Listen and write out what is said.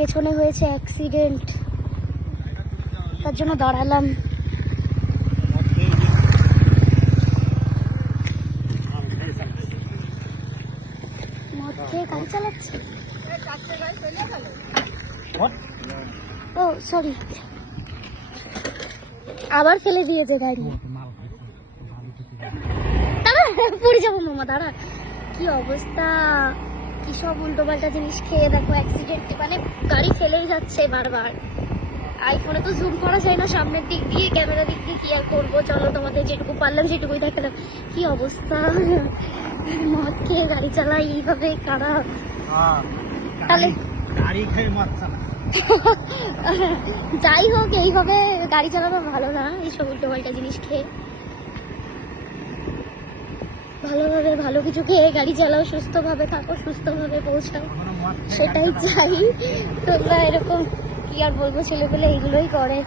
পেছনে হয়েছে অ্যাক্সিডেন্ট, তার জন্য দাঁড়ালাম। মদ খেয়ে গাড়ি চালাচ্ছে। ও সরি, আবার ফেলে দিয়েছে গাড়ি। দাঁড়া, পড়ে যাবো মামা, দাঁড়া। কি অবস্থা, কি সব উল্টো পাল্টা জিনিস খেয়ে দেখো অ্যাক্সিডেন্ট, মানে গাড়ি ফেলেই যাচ্ছে বারবার। আইফোনে তো জুম করা যায় না সামনের দিক দিয়ে, ক্যামেরা দিক দিয়ে কি আর করবো, চলো তোমাদের যেটুকু পারলাম সেটুকুই দেখালাম। কি অবস্থা, মদ খেয়ে গাড়ি চালাই এইভাবে কারা? তাহলে যাই হোক, এইভাবে গাড়ি চালানো ভালো না, এইসব উল্টো পাল্টা জিনিস খেয়ে। ভালোভাবে ভালো কিছু খেয়ে গাড়ি চালাও, সুস্থভাবে থাকো, সুস্থভাবে পৌঁছাও, সেটাই চাই। তোমরা এরকম কি আর বলবো, ছেলেপেলে এইগুলোই করে।